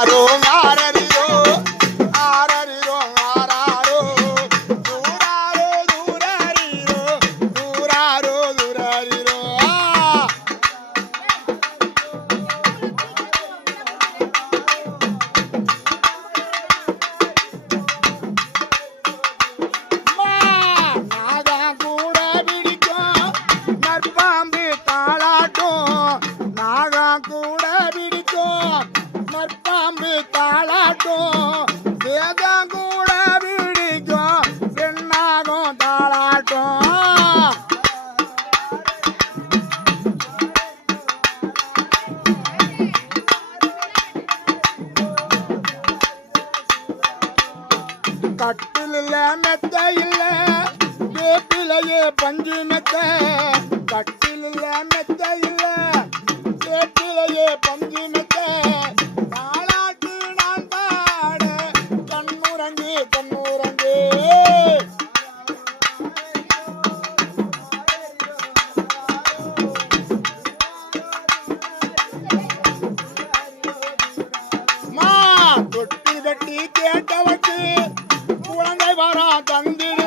I don't know. தாளாட்டும் சேதம் கூட பிடிக்கும். பெண்ணாகும் தாளாட்டும். கட்டில மெத்த இல்ல. வேப்பிலையே பஞ்சு மெத்த. கட்டில மெத்த இல்ல. வேப்பிலையே பஞ்சு மெத்த. தொட்டி தட்டி கேட்டவற்று குழந்தை வரா தந்திர.